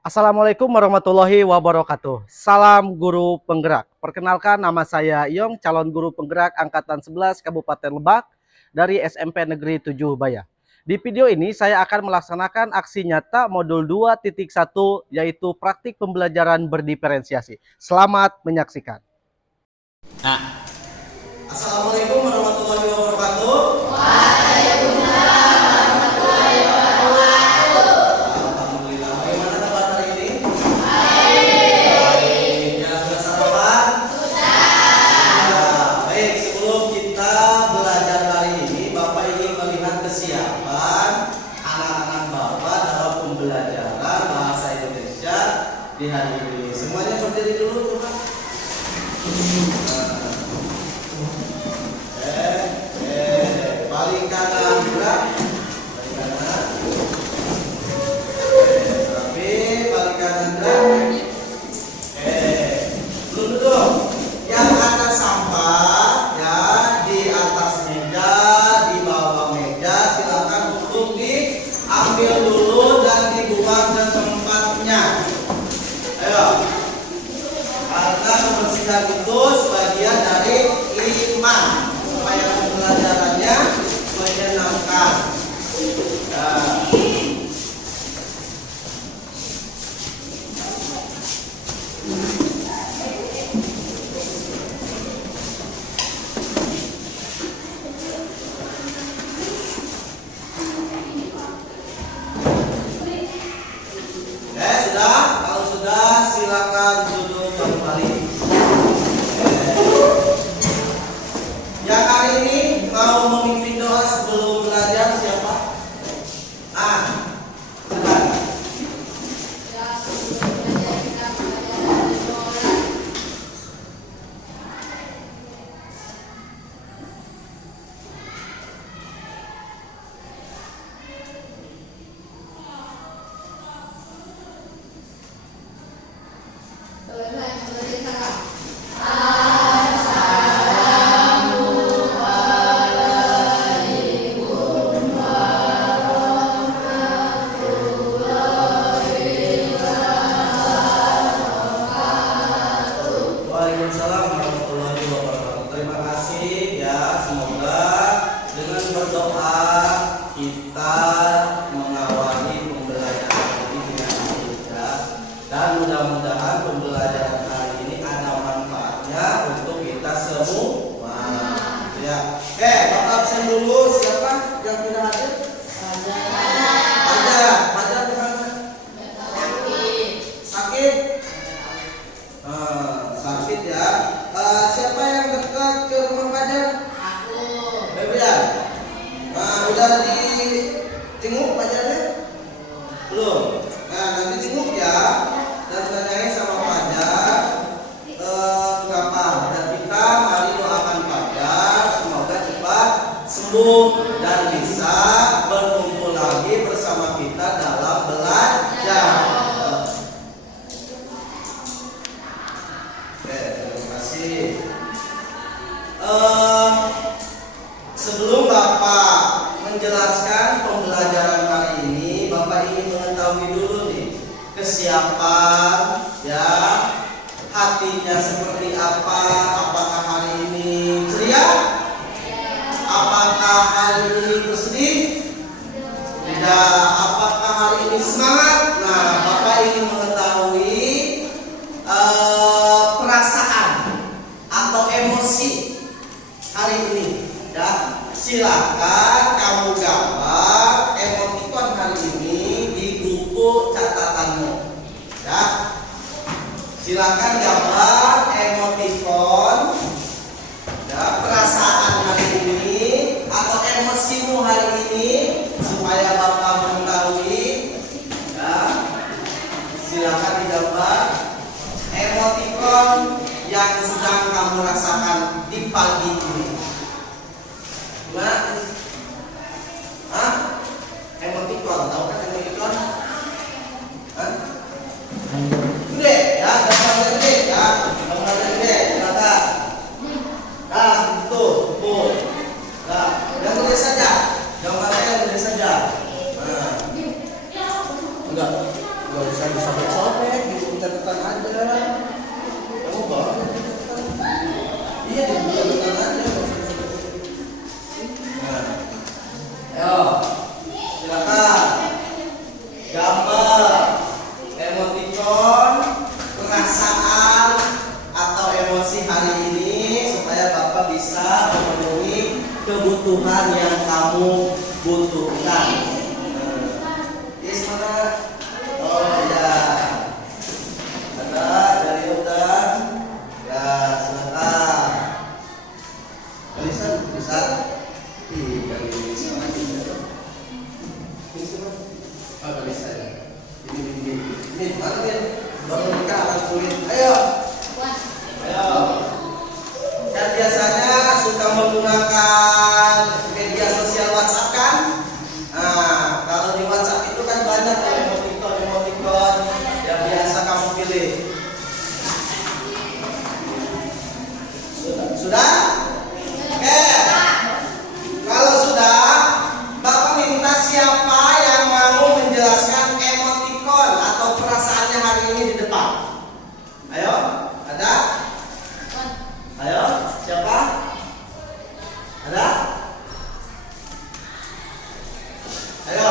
Assalamualaikum warahmatullahi wabarakatuh. Salam guru penggerak. Perkenalkan, nama saya Yong, calon guru penggerak Angkatan 11 Kabupaten Lebak dari SMP Negeri 7 Baya. Di video ini saya akan melaksanakan aksi nyata modul 2.1 yaitu praktik pembelajaran berdiferensiasi. Selamat menyaksikan. Nah, Assalamualaikum warahmatullahi wabarakatuh. Alhamdulillah. Bagaimana kabar hari ini? Baik. Ya, sudah sarapan? Sudah. Baik, sebelum kita belajar hari ini, Bapak ingin melihat kesiapan anak-anak Bapak dalam pembelajaran bahasa Indonesia di hari ini. Semuanya berdiri dulu, coba. Paling kanan gerak, paling kanan. Tapi paling kanan gerak. Belum duduk. Yang atas sampah, ya, di atas meja, di bawah meja, silakan untuk diambil dulu dan dibuang ke tempatnya. Ayo. Karena kebersihan itu sebagian dari iman supaya pembelajarannya menyenangkan. Nah, sudah? Kalau sudah silakan duduk kembali. Yang hari ini mau memimpin doa sebelum belajar siapa? Silakan. Waalaikumsalam warahmatullahi wabarakatuh. Terima kasih ya, semoga dengan berdoa kita mengawali pembelajaran ini dengan baik ya. Dan mudah-mudahan pembelajaran hari ini ada manfaatnya untuk kita semua. Ya. Bapak absen dulu, siapa yang tidak hadir? Fajar di mana? Sakit? Sakit ya. Siapa yang dekat ke rumah Fajar? Febrian. Udah dijenguk Fajarnya? Belum. Nanti jenguk ya dan tanyain sama Fajar kenapa. Dan kita mari doakan Fajar semoga cepat sembuh dan bisa berkumpul lagi bersama kita dalam belajar. Terima kasih. Sebelum Bapak menjelaskan pembelajaran hari ini, Bapak ingin mengetahui dulu nih kesiapan ya, hatinya seperti apa, apakah hari ini ceria? Apakah hari ini bersedih? Tidak. Apakah hari ini semangat? Nah, Bapak ingin mengetahui perasaan atau emosi hari ini ya. Silakan kamu gambar emoticon hari ini di buku catatanmu ya. Silakan gambar emoticon ya, perasaan hari ini atau emosimu hari ini supaya Bapak mengetahui ya. Silakan digambar emoticon yang sedang kamu rasakan di pagi ini. Gimana? Emoticon, tahu kan emoticon? Gede ya, gambarnya gede ya, gambarnya gede, silakan. Nah, begitu, tuh. Nah, yang gede saja, gambarnya yang gede saja. Enggak usah sobek-sobek gitu, catatan aja. Kamu bawa catatan. Iya, catatan aja. Nah, ayo, silakan. Gambar, emoticon, perasaan atau emosi hari ini supaya Bapak bisa memenuhi kebutuhan yang kamu butuhkan. Yes, mana? Oh ya, ada dari udah. Ya, silakan. Bisa? Ih, dari sana aja. Ini semua. Oh, bisa ya. Ini mana nih? Baru kita akan tulis. Ayo. Dan biasanya suka menggunakan media sosial WhatsApp kan? Nah, kalau di WhatsApp itu kan banyak emoticon yang biasa kamu pilih. Sudah? Oke. Kalau sudah, Bapak minta siapa yang mau menjelaskan emoticon atau perasaannya hari ini di depan. Ayo, ada? Ayo, siapa? Ada? Ayo,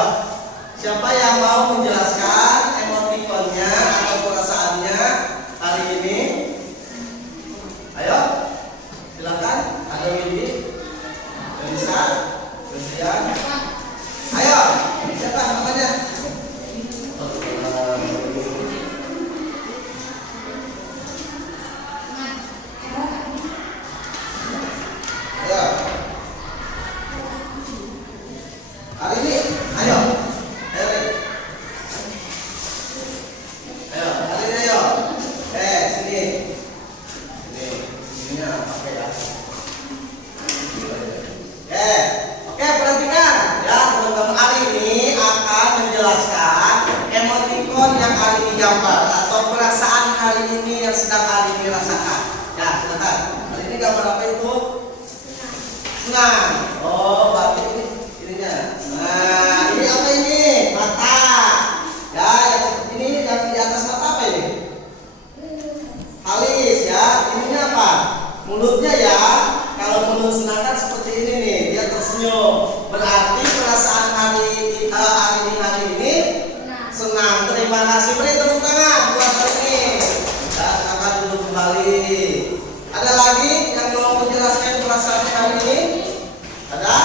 siapa yang mau menjelaskan emoticonnya atau perasaannya hari ini? Ayo, silakan. Ada Windy, Elisa, Christian. Ayo, siapa namanya? Ayo. Hari ini, ayo. Ayo, hari ini ayo. Sini. Sininya pakai ya. Oke, perhatikan ya teman-teman, hari ini akan menjelaskan emoticon yang hari ini gambar atau perasaan hari ini yang sedang hari ini rasakan. Ya, silakan. Hari ini gambar apa itu? Senang. Oh, berarti ininya. Nah, ini apa ini? Mata. Ya, ini yang di atas mata apa ini? Alis ya. Ininya apa? Mulutnya ya. Kalau mulut senang kan seperti ini nih, dia tersenyum. Berarti perasaan hari ini senang. Terima kasih. Beri tepuk tangan buat hari ini. Dan akan duduk kembali. Ada lagi yang mau menjelaskan perasaan hari ini? Ada?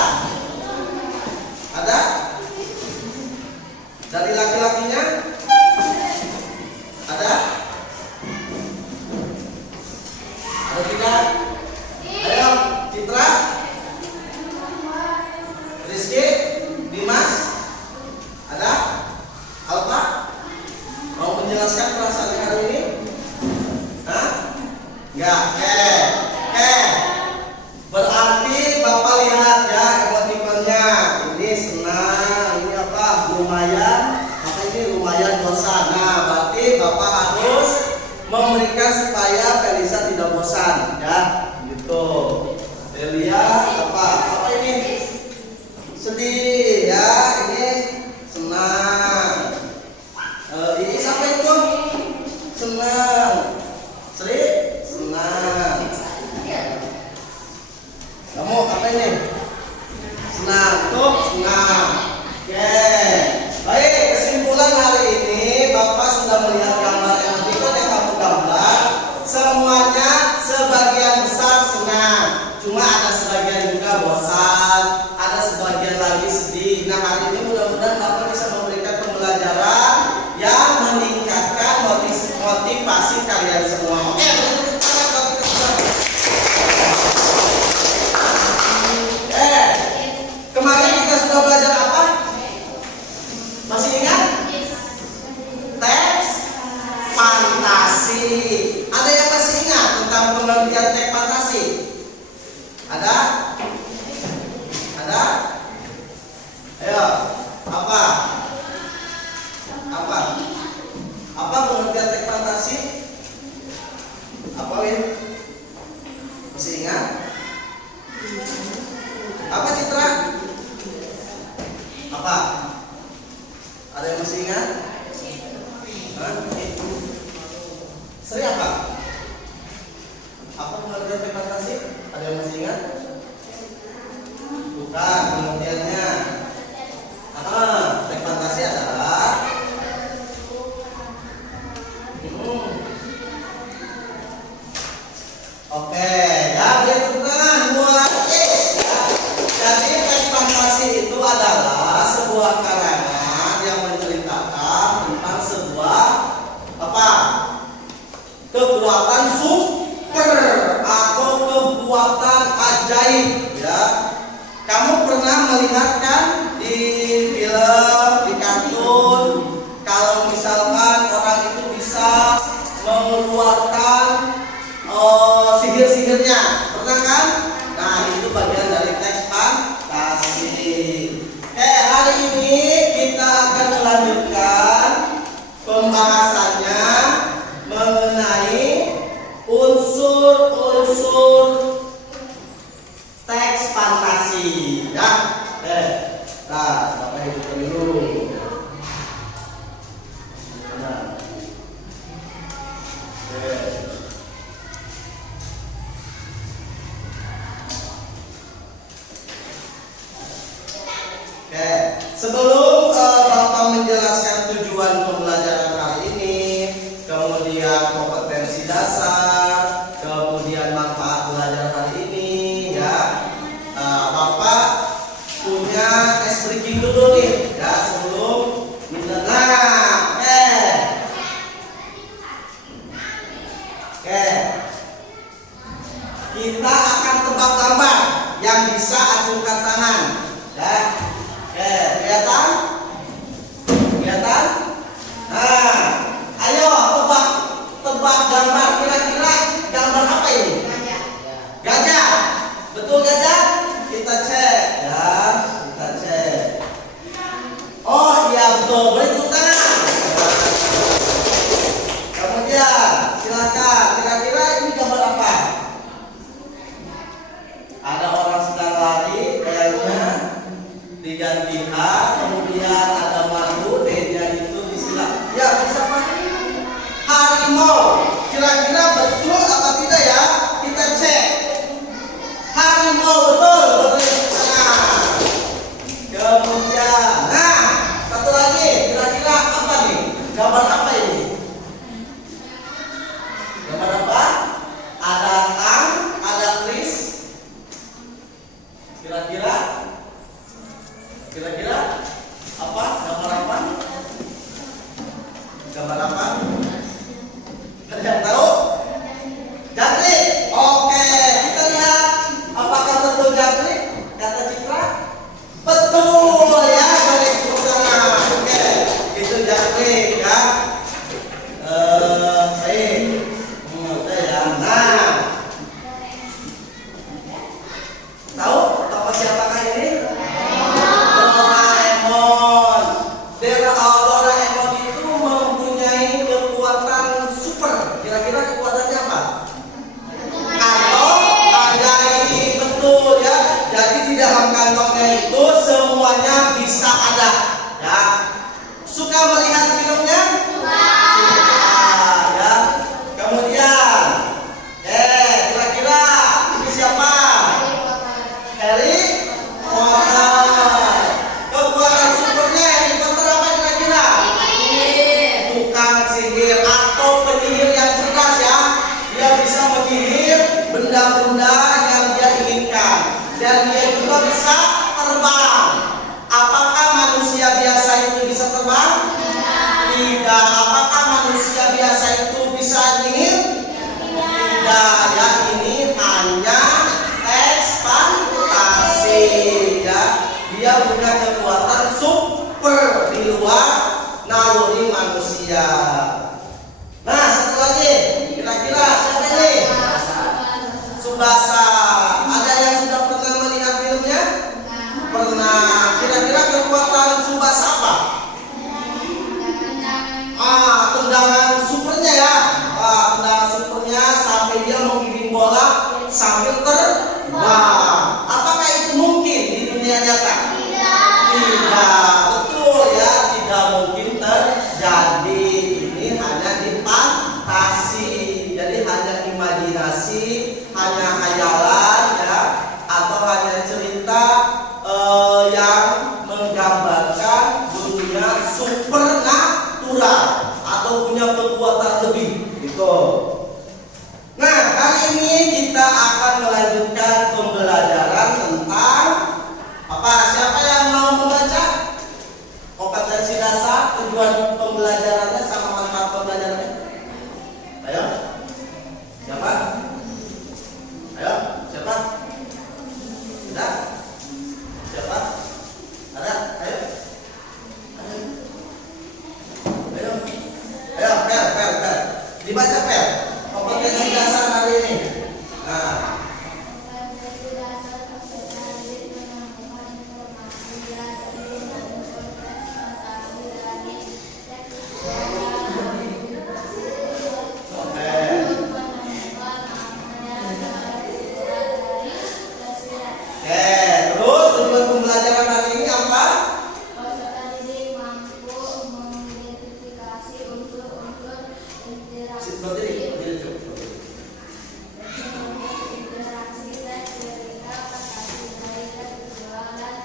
Ada? Dari laki-lakinya? Ada? Ada tidak? Ayo, Citra, Rizky, Dimas, ada? Alfa, mau menjelaskan perasaan hari ini? Hah? Enggak, berarti Bapak lihat ya emoticonnya. Ini senang, ini apa? Lumayan, apa ini lumayan bosan. Nah, berarti Bapak harus memberikan supaya Felisa tidak bosan, ya. Gitu. Delia apa ini? Sedih ya, ini senang. Ini siapa itu? Senang. Sri senang. Kamu apa ini? Senang. Tuh senang. Oke. Baik, kesimpulan hari ini Bapak sudah melihat gambar emoticon yang kamu gambar. Semuanya sebagian besar senang. Cuma ada sebagian juga bosan, ada sebagian lagi sedih. Nah, hari ini mudah-mudahan Bapak bisa memberikan pembelajaran yang meningkatkan motivasi kalian semua. Oke, kemarin kita sudah belajar apa? Masih ingat? Teks fantasi. Ada yang masih ingat tentang pengertian teks fantasi? Ada? Ada? Ayo, apa? Apa? Apa pengertian teks fantasi? Apa, Win? Masih ingat? Apa, Citra? Apa? Ada yang masih ingat? Hah? kekuatan super atau kekuatan ajaib ya. Kamu pernah melihat kan di film, di kartun, kalau misalkan orang itu bisa mengeluarkan sihir-sihirnya, pernah kan? Nah, itu bagian dari teks fantasi. Hari ini kita akan melanjutkan pembahasannya mengenai unsur-unsur teks fantasi ya. Nah, Bapak hidupkan dulu. Nah. Sebelum Bapak menjelaskan tujuan pembelajaran hari ini, kemudian kompetensi dasar, kemudian manfaat belajar hari ini, ya, Bapak punya ice breaking dulu nih, ya, sebelum kita akan tebak gambar yang bisa acungkan tangan, ya. Kelihatan? Kelihatan? Nah, ayo tebak gambar. Kira-kira gambar apa ini? Gajah. Betul gajah? Kita cek ya, kita cek. Oh iya betul. Beri tepuk tangan. Kemudian silakan. Kira-kira ini gambar apa? Ada orang sedang lari kayaknya. Diganti H, kemudian ada madu, D-nya itu disilang. Ya, bisa Pak? Harimau. Kira-kira betul apa tidak ya? Kita cek. Harimau betul. Kemudian, nah, satu lagi. Kira-kira apa nih? Gambar apa ini? Gambar apa? Ada tang, ada kris. Kira-kira apa? Gambar apa? Gambar apa? Ada yang tahu? Jangkrik. Oke, kita lihat apakah betul jangkrik? Kata Citra. Betul ya, dari sana. Oke, itu jangkrik ya. Baik. Ya. Nah, tahu apa siapakah ini? Doraemon itu mempunyai kekuatan super. Kira-kira kekuatannya apa? Kantong ajaib, betul ya. Jadi di dalam kantongnya itu semuanya bisa ada. Ya. Suka melihat filmnya? Ya. Kemudian, kira-kira ini siapa? Harry Potter. Kekuatan supernya Harry Potter apa kira-kira? Tukang sihir atau penyihir yang cerdas ya. Dia bisa menyihir benda-benda yang dia inginkan. Dan dia juga bisa terbang. Apakah manusia biasa itu bisa terbang? Tidak. Apakah manusia biasa itu bisa nyihir? Tidak ya. Ini hanya teks fantasi ya. Dia punya kekuatan super di luar naluri manusia. Nah, satu lagi, kira-kira siapa ini? Tsubasa. Ada yang sudah pernah melihat filmnya? Pernah. Kira-kira kekuatan Tsubasa apa? Tendangan supernya ya. Tendangan supernya sampai dia menggiring bola sambil terbang. Apakah itu mungkin di dunia nyata? Tidak, betul ya, tidak mungkin terjadi. Ini hanya di fantasi, jadi hanya imajinasi, hanya khayalan ya, atau hanya cerita yang menggambarkan dunia supernatural atau punya kekuatan lebih, gitu. Nah, hari ini kita akan melanjutkan pembelajaran tentang apa? Siapa yang mau membaca? Kompetensi dasar, tujuan pembelajarannya sama manfaat pembelajarannya. Ayo. kompetensi dasar hari ini. Nah, terus tujuan pembelajaran hari ini apa? Peserta didik mampu mengidentifikasi unsur-unsur interaksi teks, lirika, prestasi budaya, visual, dan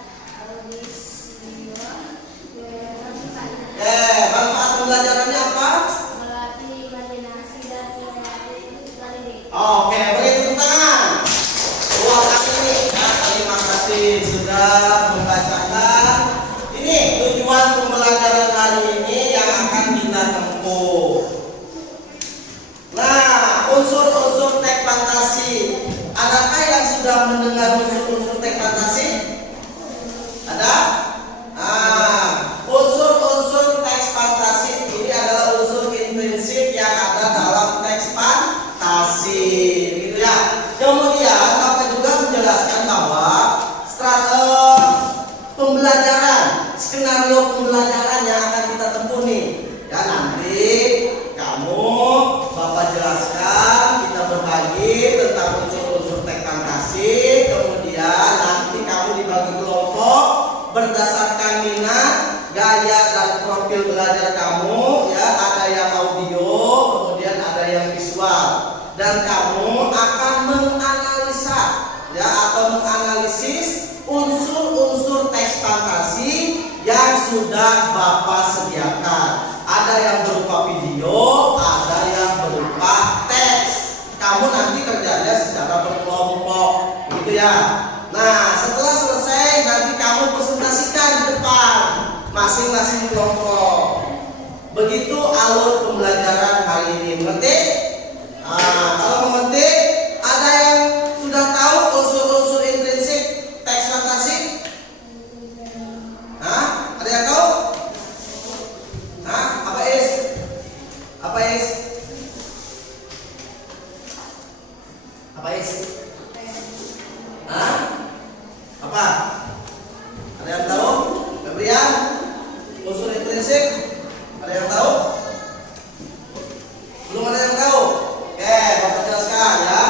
audiovisual. Manfaat pembelajarannya apa? Melatih imajinasi dan kreativitas didik. Oke, beri tepuk tangan. Ruang ini. Terima kasih sudah membacakan. Ini tujuan pembelajaran hari ini yang akan kita tempuh. Nah, unsur-unsur teks fantasi. Adakah yang sudah mendengar unsur-unsur teks fantasi? Ada? Unsur-unsur teks fantasi ini adalah unsur intrinsik yang ada dalam teks fantasi, gitu ya. Kemudian Bapak juga menjelaskan bahwa pembelajaran, skenario pembelajaran yang akan kita tempuh nih. Ya nanti Bapak jelaskan, kita berbagi tentang unsur-unsur teks fantasi. Kemudian nanti kamu dibagi kelompok berdasarkan minat, gaya dan profil belajar kamu. Ya, ada yang audio, kemudian ada yang visual. Dan kamu akan menganalisa, ya, atau menganalisis unsur-unsur teks fantasi yang sudah Bapak sediakan. Ada yang berupa video, ada yang berupa teks. Kamu nanti kerjanya secara berkelompok, gitu ya. Nah, setelah selesai nanti kamu presentasikan di depan masing-masing kelompok. Begitu alur pembelajaran hari ini. Mengerti? Nah, kalau mengerti, ada yang sudah tahu unsur-unsur intrinsik teks fantasi? Hah? Ada yang tahu? Hah? Apa is? Apa is? Apa is? Hah? Apa? Ada yang tahu? Febrian? Unsur intrinsik? Ada yang tahu? Belum ada yang tahu? Oke, Bapak jelaskan ya.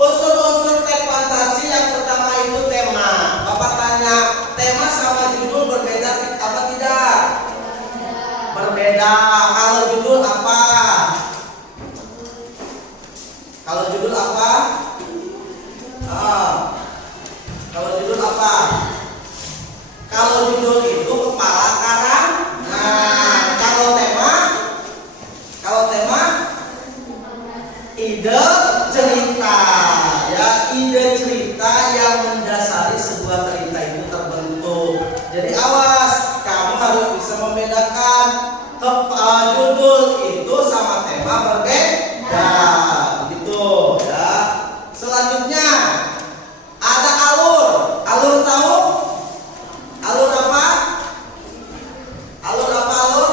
Unsur-unsur teks fantasi yang pertama itu tema. Bapak tanya, tema sama judul berbeda apa tidak? Berbeda. Kalau judul apa? Kalau judul apa? Kalau judul apa? Kalau judul itu kepala karang. Nah, kalau tema ide cerita, ya, ide cerita yang mendasari sebuah cerita itu terbentuk. Jadi awas, kamu harus bisa membedakan judul itu sama tema berbeda, gitu ya. Selanjutnya ada alur. Alur tahu? Alur apa? Alur apa alur?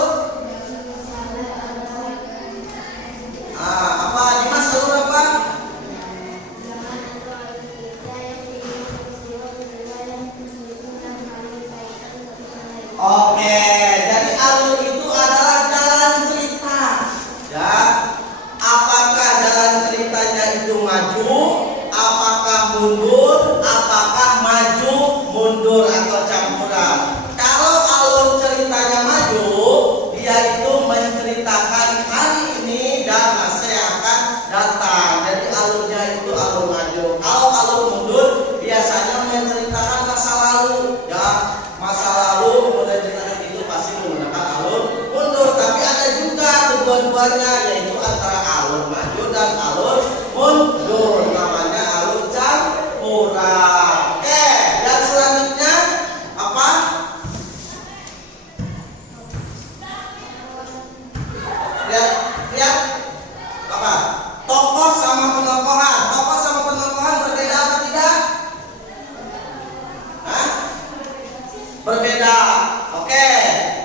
Apa Dimas, alur apa? Oke, jadi alur itu adalah jalan cerita. Ya, apakah jalan ceritanya itu maju? Apakah mundur? Apakah maju, mundur atau campuran? Kalau alur ceritanya maju, dia itu menceritakan hari ini dan masa yang akan datang. Jadi alurnya itu alur maju. Kalau alur mundur, biasanya menceritakan masa lalu. Ya, masa lalu kemudian ceritakan itu pasti menggunakan alur mundur. Tapi ada juga kedua-duanya, yaitu antara alur maju dan alur mundur. Namanya alur campuran. Oke, dan selanjutnya apa? Lihat apa? Tokoh sama penokohan. Tokoh sama penokohan berbeda apa tidak? Hah? Berbeda. Oke.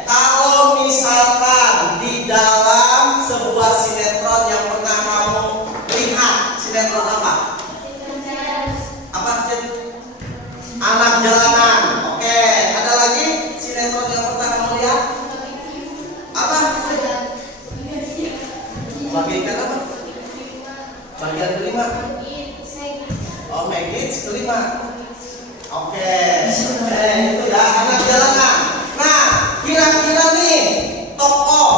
Kalau misalkan di dalam sebuah sinetron yang pernah kamu Bagikan apa? Bagian kelima. Oh, magis kelima. Oke. Itu ya anak jalanan. Nah, kira-kira nih tokoh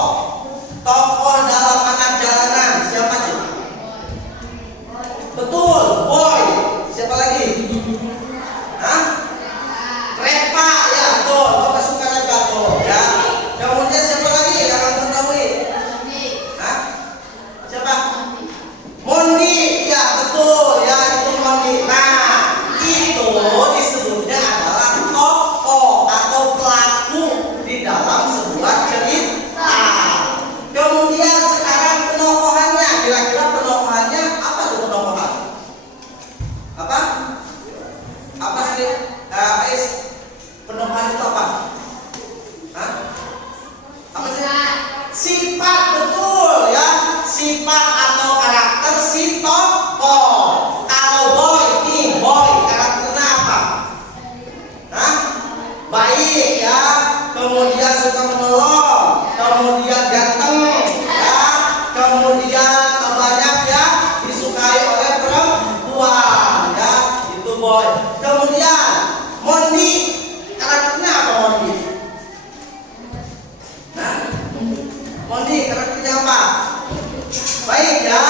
dalam anak jalanan siapa sih? Betul, boy. Siapa lagi? Hah? Repa, ya betul. Bapak suka Repa tuh, ya. Kemudian siapa lagi yang akan tahu? Hah? Siapa? Mondi, ya betul, ya itu Mondi. Nah, itu disebutnya adalah tokoh atau pelaku di dalam sebuah cerita. Kemudian sekarang penokohannya, kira-kira penokohannya apa tuh penokohan? Apa? Apa sih? Penokohan itu apa? Hah? Apa sih? Sifat, betul ya. Sifat atau karakter si tokoh. Kalau boy, nih boy karakternya apa? Hah? Baik ya. Kemudian suka menolong. Kemudian ganteng ya. Kemudian banyak ya disukai oleh perempuan ya. Itu boy. Kemudian Mondi karakternya apa Mondi? Nah, Mondi karakternya apa? Baik ya,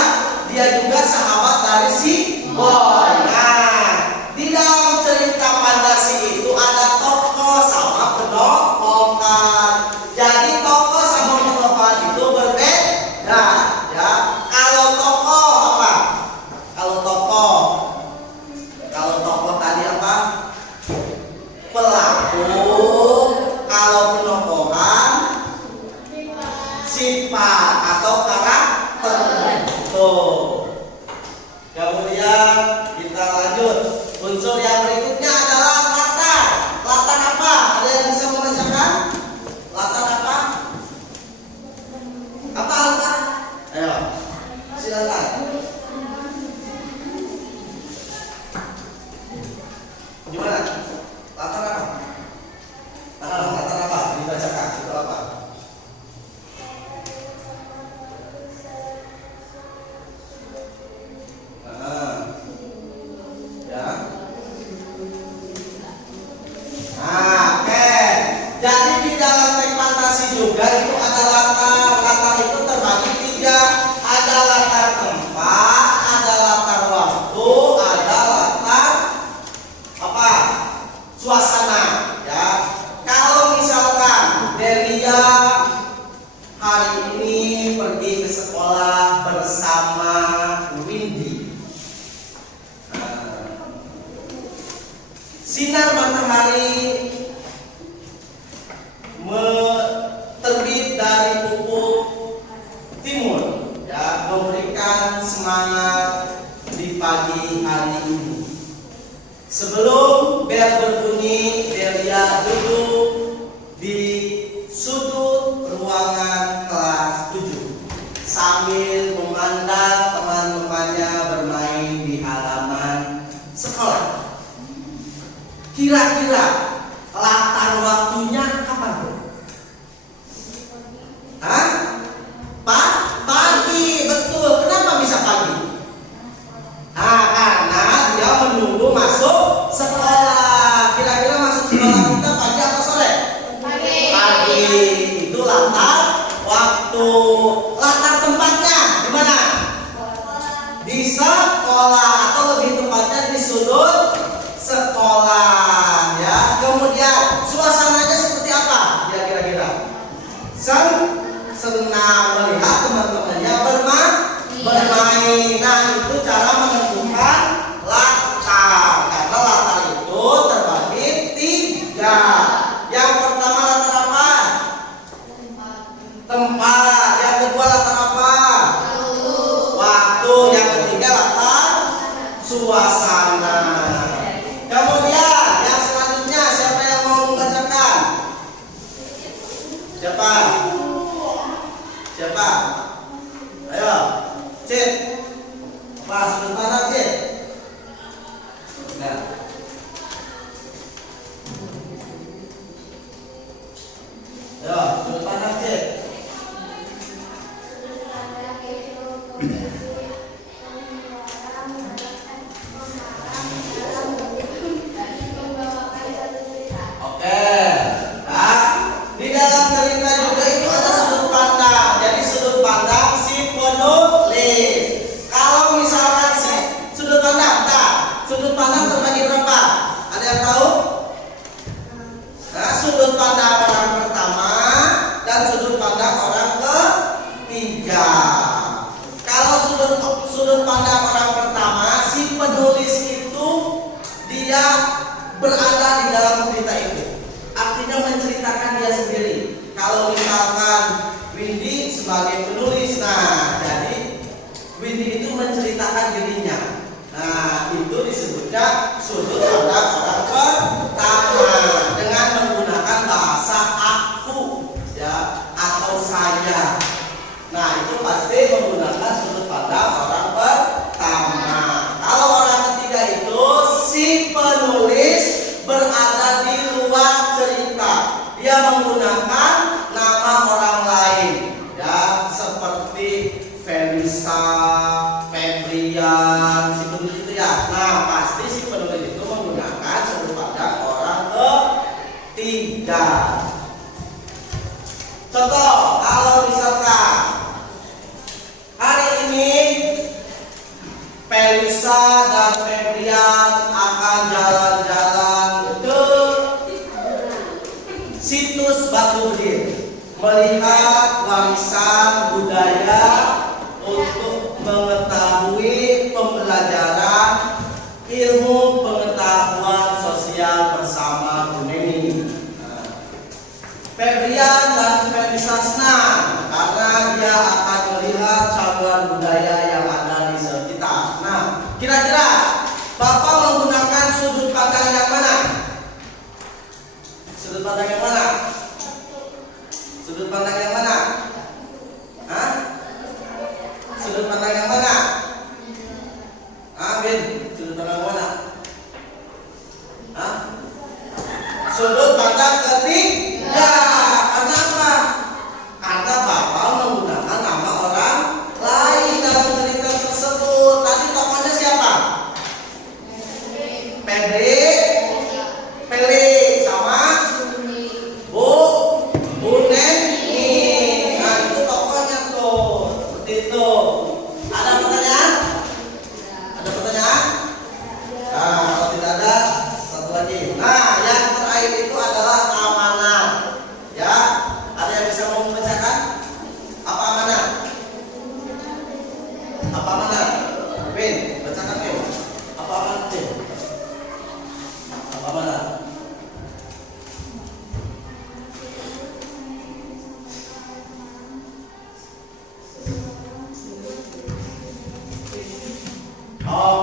dia juga sahabat dari si boy. Nah, di dalam cerita fantasi itu ada tokoh sama penokohan. Jadi tokoh sama penokohan itu berbeda ya. Kalau tokoh apa? Kalau tokoh tadi apa? Pelaku. Kalau penokohan sifat atau karakter. Tuh. Kemudian kita lanjut. Unsur yang berikutnya adalah latar. Latar apa? Ada yang bisa membacakan? Latar apa? Apa latar? Ayo, silakan. Gimana? Latar apa? Latar apa? Dibacakan. Itu apa? Ya. Oke. Jadi di dalam teks fantasi juga itu ada latar. Latar itu terbagi tiga. Ada latar tempat, ada latar waktu, ada latar apa? Suasana. Ya. Kalau misalkan Delia hari ini pergi ke sekolah bersama Windy. Sinar matahari terbit dari ufuk timur ya, memberikan semangat di pagi hari ini. Sebelum bel berbunyi, Delia duduk di sudut ruangan kelas 7 sambil memandang teman-temannya bermain di halaman sekolah. Kira-kira latar waktunya kapan tuh? Hah? Pagi, betul. Kenapa bisa pagi? Karena dia menunggu masuk sekolah. Kira-kira masuk sekolah kita pagi atau sore? Pagi. Itu latar waktu. Latar tempatnya di mana? Di sekolah atau lebih tepatnya di sudut sekolah ya. Kemudian suasananya seperti apa? Ya kira-kira senang melihat teman-temannya bermain. Nah, itu cara menentukan latar. Karena latar itu terbagi tiga. Yang pertama latar apa? Tempat. Yang kedua latar apa? Waktu. Yang ketiga latar suasana. Kemudian yang selanjutnya siapa yang mau membacakan? Siapa? Ayo, Cid. Pas sudut pandang Cid. Nah. Ayo, sudut pandang Cid. pembuaran mengharapkan pemalang dalam membawakan satu cerita. Oke. Nah, di dalam cerita juga itu ada sudut pandang. Jadi sudut pandang si penulis. Kalau misalkan si sudut pandang, sudut pandang terbagi berapa? Ada yang tahu? Nah, sudut pandang orang pertama dan sudut pandang orang ketiga. Kalau sudut pandang orang pertama, si penulis itu dia berada di dalam cerita itu. Artinya menceritakan dia sendiri. Kalau misalkan Windy sebagai penulis, nah jadi Windy itu menceritakan dirinya. Nah, itu disebutnya sudut pandang orang pertama dengan menggunakan bahasa aku, ya, atau saya. Nah, itu pasti menggunakan sudut pandang orang pertama. Kalau orang ketiga itu si penulis berada di luar cerita. Dia menggunakan nama orang lain, ya, seperti Felisa, Febrian, si penulis itu ya. Nah, pasti si penulis itu menggunakan sudut pandang orang ketiga. Contoh, kalau misalkan hari ini Felisa dan Febrian akan jalan-jalan ke situs Batu Berdiri, melihat warisan budaya untuk mengetahui pembelajaran ilmu pengetahuan sosial bersama Bu Neni. Febrian dan Felisa senang karena dia akan melihat cagar budaya yang ada di sekitar. Nah, kira-kira Bapak menggunakan sudut pandang yang mana? Sudut pandang yang mana? Sudut pandang yang mana? Hah? Sudut pandang yang mana? Bin, sudut pandang yang mana? Hah? Sudut pandang ketiga. Karena apa? Karena Bapak menggunakan nama orang lain dalam cerita tersebut. Tadi tokohnya siapa? Pedri, Peli, sama Bu Neni. Nah, itu tokohnya tuh. Seperti itu. Ada pertanyaan? Ada pertanyaan? Nah, kalau tidak ada, satu lagi. Nah, yang terakhir itu adalah amanat. Ya, ada yang bisa membacakan? Apa amanat? Apa amanat? Win, bacakan Win. Apa amanat? Win? Apa amanat? Oh,